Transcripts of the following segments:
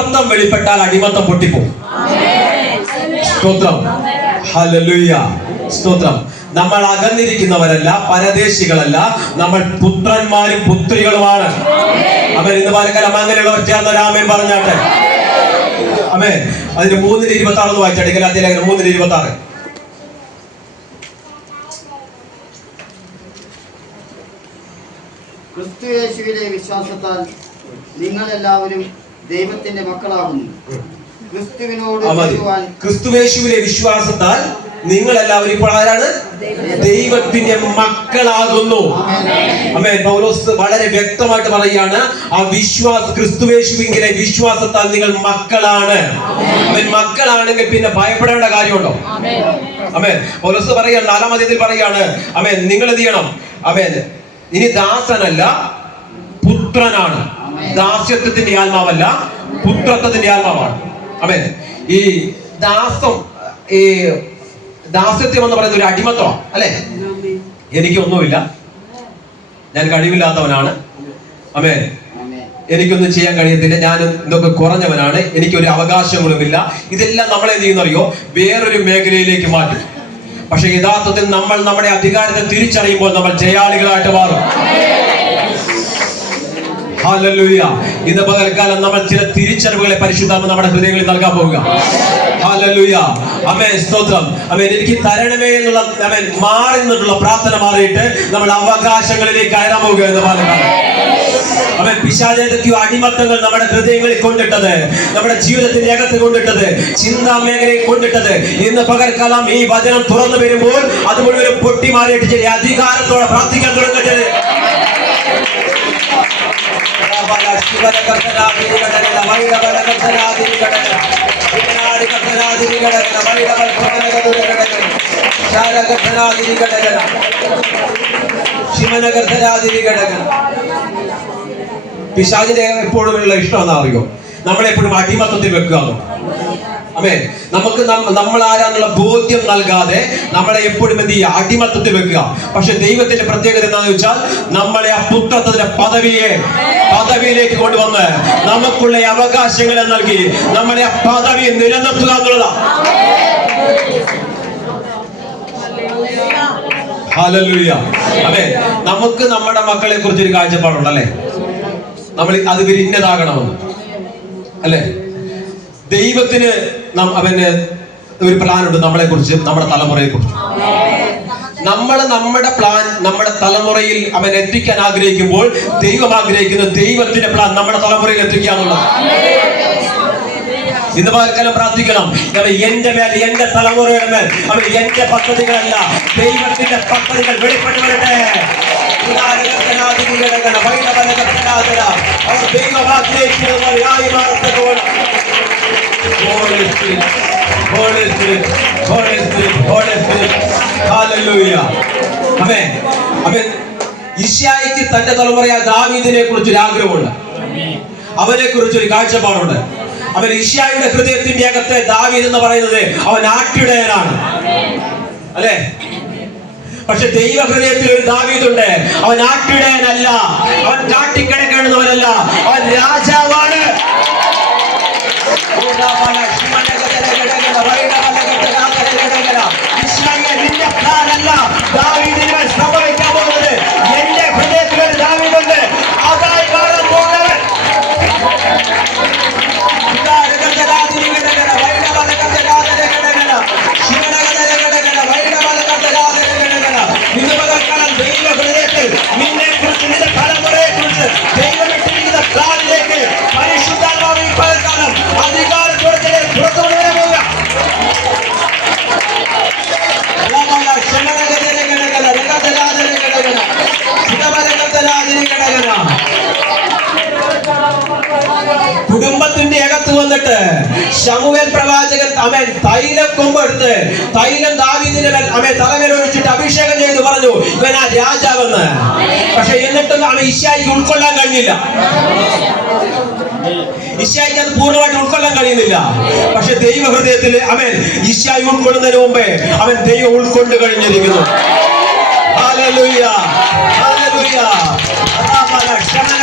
പുത്രത്വം വെളിപ്പെട്ടാൽ അടിമത്തം പൊട്ടിപ്പോകും. സ്തോത്രം, ഹല്ലേലൂയ, സ്തോത്രം. നമ്മൾ അകന്നിരിക്കുന്നവരല്ല, പരദേശികളല്ല, നമ്മൾ പുത്രന്മാരും പുത്രികളുമാണ്. അവൻ ഇന്ന് പാലക്കാലം അങ്ങനെയുള്ളവർ ചേർന്ന രാമൻ പറഞ്ഞാട്ടെ. അമേ അതിന് 3:26 വായിച്ചാട്ടെ. ഗലാത്യ ലേഖനം 3:26. ക്രിസ്തുയേശുവിലെ വിശ്വാസത്താൽ നിങ്ങൾ എല്ലാവരും ദൈവത്തിന്റെ മക്കളാകുന്നു. ക്രിസ്തുയേശുവിലെ വിശ്വാസത്താൽ നിങ്ങൾ എല്ലാവരും ഇപ്പോൾ ആരാണ്? ദൈവത്തിന്റെ മക്കളാകുന്നു. ആമേൻ. പൗലോസ് വളരെ വ്യക്തമായിട്ട് പറയുകയാണ്, ആ ക്രിസ്തുയേശുവിലെ വിശ്വാസത്താൽ നിങ്ങൾ മക്കളാണ്. അവൻ മക്കളാണെങ്കിൽ പിന്നെ ഭയപ്പെടേണ്ട കാര്യമുണ്ടോ? ആമേൻ. പൗലോസ് പറയുകയാണ്, 4-ാം അധ്യായത്തിൽ പറയുകയാണ്, ആമേൻ, നിങ്ങൾ എന്ത് ചെയ്യണം? ആമേൻ, ഇനി ദാസനല്ല പുത്രനാണ്. ദാസ്യത്വത്തിന്റെ ആത്മാവല്ല, പുത്രത്വത്തിന്റെ ആത്മാവാണ്. ആമേൻ. ഈ ദാസ്യത്വം എന്ന് പറയുന്ന ഒരു അടിമത്വം അല്ലെ. എനിക്കൊന്നുമില്ല, ഞാൻ കഴിവില്ലാത്തവനാണ്. ആമേൻ. എനിക്കൊന്നും ചെയ്യാൻ കഴിയത്തില്ല, ഞാൻ ഇതൊക്കെ കുറഞ്ഞവനാണ്, എനിക്കൊരു അവകാശങ്ങളുമില്ല. ഇതെല്ലാം നമ്മളെ എന്ത് ചെയ്യുന്നറിയോ? വേറൊരു മേഖലയിലേക്ക് മാറ്റും. പക്ഷെ യഥാർത്ഥത്തിൽ നമ്മൾ നമ്മുടെ അധികാരത്തെ തിരിച്ചറിയുമ്പോൾ നമ്മൾ ജയാളികളായിട്ട് മാറും. ഹല്ലേലൂയ. ഇന്ന് പകൽക്കാലം നമ്മൾ ചില തിരിച്ചറിവുകളെ പരിശുദ്ധാത്മ നമ്മുടെ ഹൃദയങ്ങളിൽ നൽകാൻ പോവുക. ഹല്ലേലൂയ. ആമേൻ. സ്തോത്രം. ആമേൻ. എനിക്ക് തരണമേ എന്നുള്ള ആമേൻ മാറി നിന്നുള്ള പ്രാർത്ഥന മാറിയിട്ട് നമ്മൾ അവകാശങ്ങളിലേക്ക് കയറാൻ പോവുക എന്ന് പറയുന്നത്. ആമേൻ. പിശാചേതയ്ക്കോ അടിമത്തങ്ങൾ നമ്മുടെ ഹൃദയങ്ങളിൽ കൊണ്ടിട്ടത്, നമ്മുടെ ജീവിതത്തിന്റെ അകത്ത് കൊണ്ടിട്ടത്, ചിന്താ മേഖലയിൽ കൊണ്ടിട്ടത്, ഇന്ന് പകൽക്കാലം ഈ വചനം തുറന്നു വരുമ്പോൾ അത് മുഴുവൻ പൊട്ടി മാറിയിട്ട് ചില അധികാരത്തോടെ പ്രാർത്ഥിക്കാൻ തുടങ്ങട്ടെ. പിശാചിന്റെ എപ്പോഴും ഉള്ള ഇഷ്ടം എന്താ അറിയോ? നമ്മളെപ്പോഴും അടിമത്തത്തിൽ വെക്കുക. അമേ നമുക്ക് നമ്മൾ ആരാന്നുള്ള ബോധ്യം നൽകാതെ നമ്മളെ എപ്പോഴും എന്ത് ചെയ്യുക? അടിമത്തത്തിൽ വെക്കുക. പക്ഷെ ദൈവത്തിന്റെ പ്രത്യേകത എന്താണെന്ന് വെച്ചാൽ നമ്മളെ ആ പുത്രത്വത്തിന്റെ പദവിയിലേക്ക് കൊണ്ടുവന്ന് നമുക്കുള്ള അവകാശങ്ങളെ നൽകി നമ്മളെ ആ പദവിയെ നിലനിർത്തുക എന്നുള്ളതാണ്. ഹല്ലേലൂയ. അതെ, നമുക്ക് നമ്മുടെ മക്കളെ കുറിച്ച് ഒരു കാഴ്ചപ്പാടുണ്ടല്ലേ? നമ്മൾ അത് ഇന്നതാകണമെന്ന് അല്ലെ? ദൈവത്തിന് അവന് ഒരു പ്ലാൻ ഉണ്ട് നമ്മളെ കുറിച്ച്, നമ്മുടെ തലമുറയെ കുറിച്ച്. നമ്മുടെ പ്ലാൻ നമ്മുടെ തലമുറയിൽ അവൻ എത്തിക്കാൻ ആഗ്രഹിക്കുമ്പോൾ ദൈവം ആഗ്രഹിക്കുന്ന ദൈവത്തിന്റെ പ്ലാൻ നമ്മുടെ തലമുറയിൽ എത്തിക്കാന്നുള്ളത്. ഇന്ന് പകൽക്കാലം പ്രാർത്ഥിക്കണം, എന്റെ മേൽ, എന്റെ തലമുറയുടെ മേൽ അവൻ എന്റെ പദ്ധതികളല്ല, ദൈവത്തിന്റെ പദ്ധതികൾ വെളിപ്പെട്ടു വരട്ടെ. അവർ ദൈവം ആഗ്രഹിക്കുന്നതായി മാറത്തക്കോണം. ഇശ്ശായിക്ക് തന്റെ തലമുറയായ ദാവീദിനെ കുറിച്ചൊരു ആഗ്രഹമുണ്ട്, അവനെ കുറിച്ചൊരു കാഴ്ചപ്പാടുണ്ട്. അവൻ ഇശ്ശായിയുടെ ഹൃദയത്തിന്റെ അകത്തെ ദാവീദ് എന്ന് പറയുന്നത് അവൻ ആട്ടിടയനാണ് അല്ലെ? പക്ഷെ ദൈവ ഹൃദയത്തിൽ ഒരു ദാവീദുണ്ട്, അവൻ ആട്ടിടയനല്ല, അവൻ കാട്ടിക്കിടക്കുന്നവനല്ല, അവൻ രാജാവാണ്. നിന്റെ പ്ലാനല്ല ദാവീദിനെ സംഭവിക്കാൻ പോകുന്നത്. എന്റെ ഹൃദയത്തിൽ ഒരു ദാവീദുണ്ട്, അതായി കാണാൻ പോകുന്നവൻ. ദൈവ ഹൃദയത്തിൽ നിന്നെ കുറിച്ച്, നിന്റെ തലമുറയെ കുറിച്ച് ദൈവം ഇട്ടിരിക്കുന്ന പ്ലാനിലേക്ക് പരിശുദ്ധാത്മാവ് ഈ പകൽക്കാലം അധികാരത്തോടെ പുറത്തു കൊണ്ടുവരാൻ പോവുക. കുടുംബത്തിന്റെ അകത്ത് വന്നിട്ട് ശമൂവേൽ പ്രവാചകൻ അവൻ തൈലം കൊമ്പെടുത്ത് തൈലം ദാവീദിന്റെ അവൻ തലമേൽ ഒഴിച്ചിട്ട് അഭിഷേകം ചെയ്ത് പറഞ്ഞു ഇവൻ ആ രാജാവെന്ന്. പക്ഷെ എന്നിട്ടും അവൻ ഇശ്ശായിക്ക് ഉൾക്കൊള്ളാൻ കഴിഞ്ഞില്ല. ഇശ്ശായിക്ക് അത് പൂർണ്ണമായിട്ട് ഉൾക്കൊള്ളാൻ കഴിയുന്നില്ല. പക്ഷെ ദൈവ ഹൃദയത്തിൽ അവൻ ഇശ്ശായി ഉൾക്കൊള്ളുന്നതിന് മുമ്പേ അവൻ ദൈവം ഉൾക്കൊണ്ട് കഴിഞ്ഞിരിക്കുന്നു. Hallelujah, hallelujah. ക്ഷമന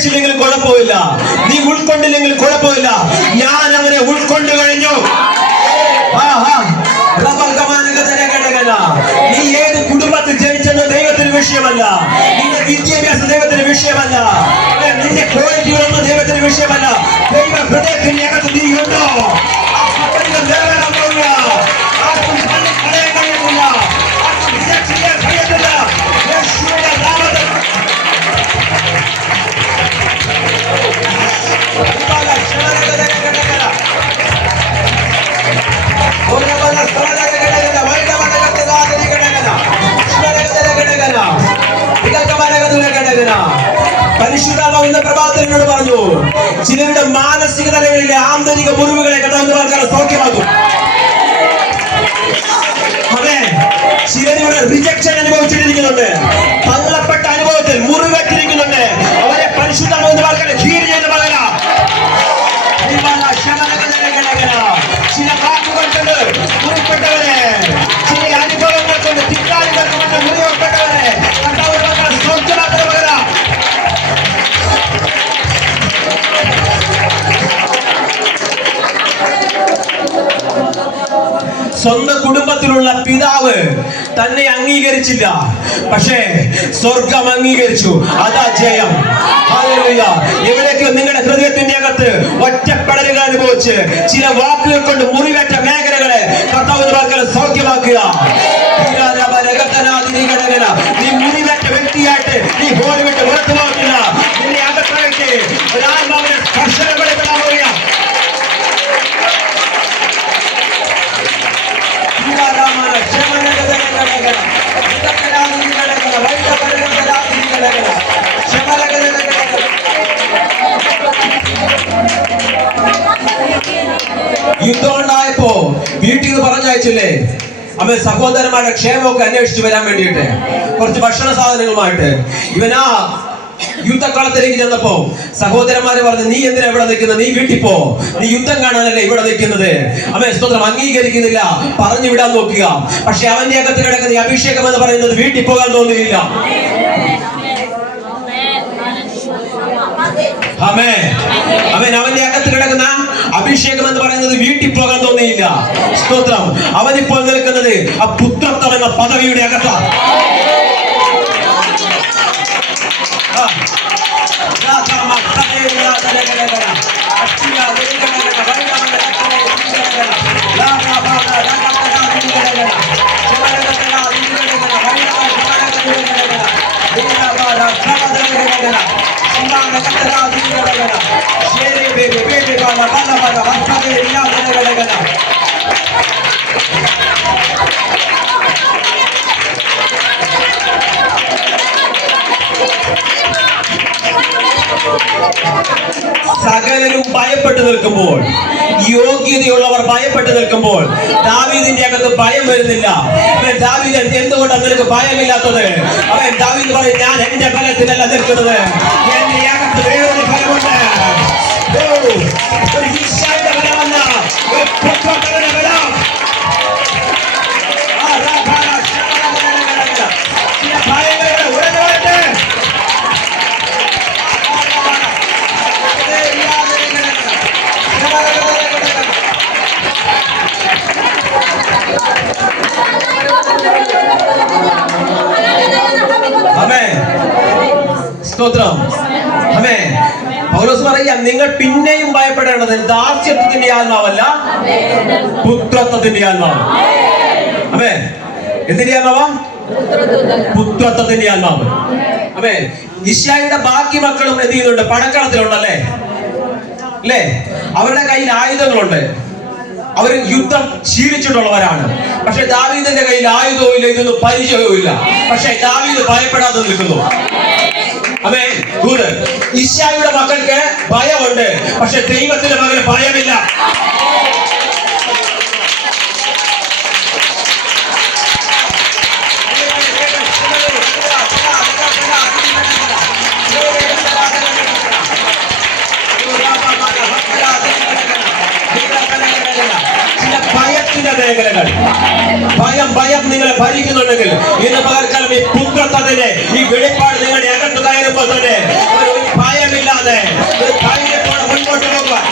അംഗീകരിച്ചില്ലെങ്കിലും കുഴപ്പമില്ല, നീ ഉൾക്കൊണ്ടില്ലെങ്കിലും കുഴപ്പമില്ല, ഞാൻ അവനെ ഉൾക്കൊണ്ടു കഴിഞ്ഞു. നീ ഏത് കുടുംബത്തിൽ ജനിച്ചെന്ന് ദൈവത്തിന് വിഷയമല്ല, നിന്റെ വിദ്യാഭ്യാസ ദൈവത്തിന് വിഷയമല്ല, നിന്റെ ക്വാളിറ്റികളൊന്നും ദൈവത്തിന് വിഷയമല്ല. ദൈവ ഹൃദയത്തിന്റെ അകത്ത് നീ ഉണ്ടോ? ആ പദ്ധതികൾ നിറവേറാൻ പോവുക. ആർക്കും കളയാൻ കഴിയത്തില്ല, ആർക്കും റിജക്ട് ചെയ്യാൻ കഴിയത്തില്ല. യേശുവിന്റെ നാമത്തിൽ പരിശുദ്ധാത്മാവ് ഇന്ന് പ്രഭാതത്തിനോട് പറഞ്ഞു, ചിലരുടെ മാനസിക തലങ്ങളിലെ ആന്തരിക മുറിവുകളെ കഥാന്തമാക്കാൻ സൗഖ്യമാക്കും. അതെ, ചിലരുടെ റിജക്ഷൻ അനുഭവിച്ചിട്ടിരിക്കുന്നുണ്ട്, തള്ളപ്പെട്ട അനുഭവത്തിൽ മുറിവേറ്റിരിക്കുന്നുണ്ട്. അവരെ പരിശുദ്ധാത്മാവ് ഹീൽ ചെയ്ത് പറയാം. ചില വാക്കുകൾ കൊണ്ട് മുറിപ്പെട്ടവരെ, ചില അനുഭവങ്ങൾ കൊണ്ട് തിക്കാലികൾ കൊണ്ട് മുറിവപ്പെട്ടവരെ സൗഖ്യമാക്കാൻ പകരാം. സ്വന്തം കുടുംബത്തിലുള്ള പിതാവ് തന്നെ അംഗീകരിച്ചില്ല, പക്ഷേ സ്വർഗം അംഗീകരിച്ചു. അതാ ജയം. ഹല്ലേലൂയ. എവിടേക്ക് നിങ്ങളുടെ ഹൃദയത്തിന്റെ അകത്ത് ഒറ്റപ്പെടലുകൾ അനുഭവിച്ച് ചില വാക്കുകൾ കൊണ്ട് മുറിവേറ്റ മേഖലകളെ കർത്താവ് സൗഖ്യമാക്കുക. നീ മുറിവേറ്റ വ്യക്തിയായിട്ട് നീ ബോധി വിട്ട് പുറത്തു പോകില്ല. നിന്നെ അകത്തായിട്ട് ഒരാത്മാവിനെ സ്പർശനപ്പെടുത്താൻ പോവുക. യുദ്ധം ഉണ്ടായപ്പോ വീട്ടിൽ നിന്ന് പറഞ്ഞയച്ചില്ലേ അമ്മ സഹോദരന്മാരുടെ ക്ഷേമമൊക്കെ അന്വേഷിച്ചു വരാൻ വേണ്ടിയിട്ട് കുറച്ച് ഭക്ഷണ സാധനങ്ങളുമായിട്ട്. ഇവനാ യുദ്ധക്കളത്തിലേക്ക് ചെന്നപ്പോ സഹോദരന്മാര് പറഞ്ഞു, നീ എന്തിനാ ഇവിടെ നിൽക്കുന്നത്? നീ വീട്ടിൽ പോ, നീ യുദ്ധം കാണാനല്ലേ ഇവിടെ നിൽക്കുന്നത്. അവൻ സ്തോത്രം അംഗീകരിക്കുന്നില്ല, പറഞ്ഞു വിടാൻ നോക്കുക. പക്ഷെ അവന്റെ അകത്ത് കിടക്കുന്ന ഈ അഭിഷേകം എന്ന് പറയുന്നത് വീട്ടിൽ പോകാൻ തോന്നുന്നില്ല. അവന്റെ അകത്ത് കിടക്കുന്ന അഭിഷേകം എന്ന് പറയുന്നത് വീട്ടിൽ പോകാൻ തോന്നിയില്ല. സ്തോത്രം. അവനിപ്പോൾ നിൽക്കുന്നത് ആ പുത്രത്വം എന്ന പദവിയുടെ അകത്താണ്. സകലരും ഭയപ്പെട്ടു നിൽക്കുമ്പോൾ, യോഗ്യതയുള്ളവർ ഭയപ്പെട്ടു നിൽക്കുമ്പോൾ ദാവീദിന്റെ അകത്ത് ഭയം വരുന്നില്ല. ദാവീദ് എന്തുകൊണ്ടാണ് നിനക്ക് ഭയമില്ലാത്തത്? അവൻ ദാവീദ് പറയും, ഞാൻ എന്റെ ഫലത്തിലല്ല നിൽക്കുന്നത്, എന്റെ അകത്ത് വേറൊരു ഫലമുണ്ട്. ഒരു ഈശോയുടെ ഫലമല്ല, ഒരു പുത്രന്റെ ഫലം. ഭയങ്ങളുടെ ഉടനോട്ട് സ്തോത്രം. പൗലോസ് പറയാ, നിങ്ങൾ പിന്നെയും ഭയപ്പെടേണ്ടത് ദാസ്യത്വത്തിന്റെ ആത്മാവല്ല, പുത്രത്വത്തിന്റെ ആത്മാവ്. എന്തിന്റെ ആത്മാവാ? പുത്രത്വത്തിന്റെ ആത്മാവ്. ഇശ്ശായിയുടെ ബാക്കി മക്കളും എന്ത് ചെയ്യുന്നുണ്ട്? പടക്കളത്തിലുണ്ടല്ലേ അല്ലേ? അവരുടെ കയ്യിൽ ആയുധങ്ങളുണ്ട്, അവർ യുദ്ധം ശീലിച്ചിട്ടുള്ളവരാണ്. പക്ഷെ ദാവീദിന്റെ കയ്യിൽ ആയുധവും ഇല്ല, ഇതൊന്നും പരിചയവും ഇല്ല. പക്ഷെ ദാവീദ് ഭയപ്പെടാതെ നിൽക്കുന്നു. ഇശ്ശായിയുടെ മക്കൾക്ക് ഭയമുണ്ട്, പക്ഷെ ദൈവത്തിന്റെ മകന് ഭയമില്ല. ഭയത്തിന്റെ മേഖലകൾ, ഭയം നിങ്ങളെ ഭരിക്കുന്നുണ്ടെങ്കിൽ ഇന്ന് പകർക്കാലം ഈ പുത്രത്വത്തിന്റെ ഈ വെളിപ്പാട് നിങ്ങളുടെ അകത്ത് കയറുമ്പോൾ തന്നെ ഭയമില്ല. ഭയപ്പെടാതെ ഒരു ധൈര്യത്തോടെ മുൻപോട്ട് പോകുവാൻ.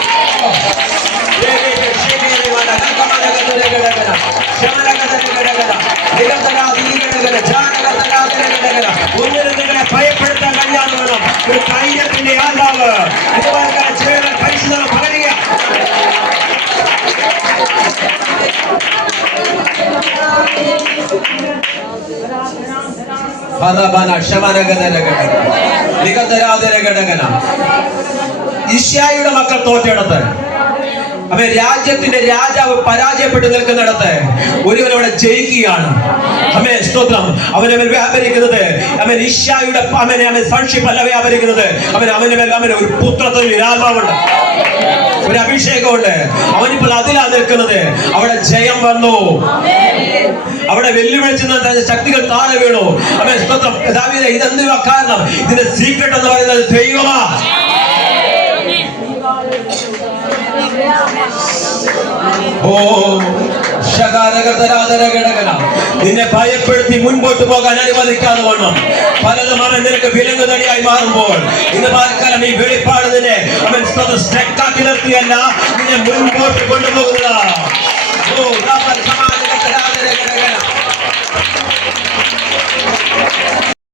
ഒന്നിനും നിങ്ങളെ ഭയപ്പെടുത്താൻ കഴിയാതെ വേണം ഒരു ധൈര്യത്തിന്റെ ആത്മാവ് ഇതുപോലെ ചെയ്യാൻ പരിശുദ്ധ പകരുക. ഇശ്യായിയുടെ മക്കൾ തോറ്റെടുത്ത് അവൻ രാജ്യത്തിന്റെ രാജാവ് പരാജയപ്പെട്ടു നിൽക്കുന്നിടത്ത് ഒരുവനവിടെ ജയിക്കുകയാണ്. അവൻ സ്തോത്രം. അവനെ വ്യാപരിക്കുന്നത് അവൻ ഇശ്യായിയുടെ അവൻ സൺഷിപ്പ് അല്ല വ്യാപരിക്കുന്നത്. അവന് ഒരു പുത്രത്തിൽ ആത്മാവുണ്ട്, ഒരു അഭിഷേകമുണ്ട്. അവനിപ്പോൾ അതിലാ നിൽക്കുന്നത്. അവിടെ ജയം വന്നു. അവിടെ വെല്ലുവിളിച്ച് ശക്തികൾ താഴെ വീണു. അവൻ സ്തോത്രം. ദാവീദേ, ഇതെന്തിനാ കാരണം? ഇതിന്റെ സീക്രട്ട് എന്ന് പറയുന്നത് ദൈവമാ. നിന്നെ ഭയപ്പെടുത്തി മുൻപോട്ട് പോകാൻ അനുവദിക്കാതെ വണ്ണം പലതും അവൻ നിനക്ക് വിലങ്ങുതടിയായി മാറുമ്പോൾ ഇന്ന് പാൽക്കാലം ഈ വെളിപ്പാട് നിന്നെ അവൻ സ്റ്റക്കാക്കി നിർത്തിയല്ല, നിന്നെ മുൻപോട്ട് കൊണ്ടുപോകുന്നതാ.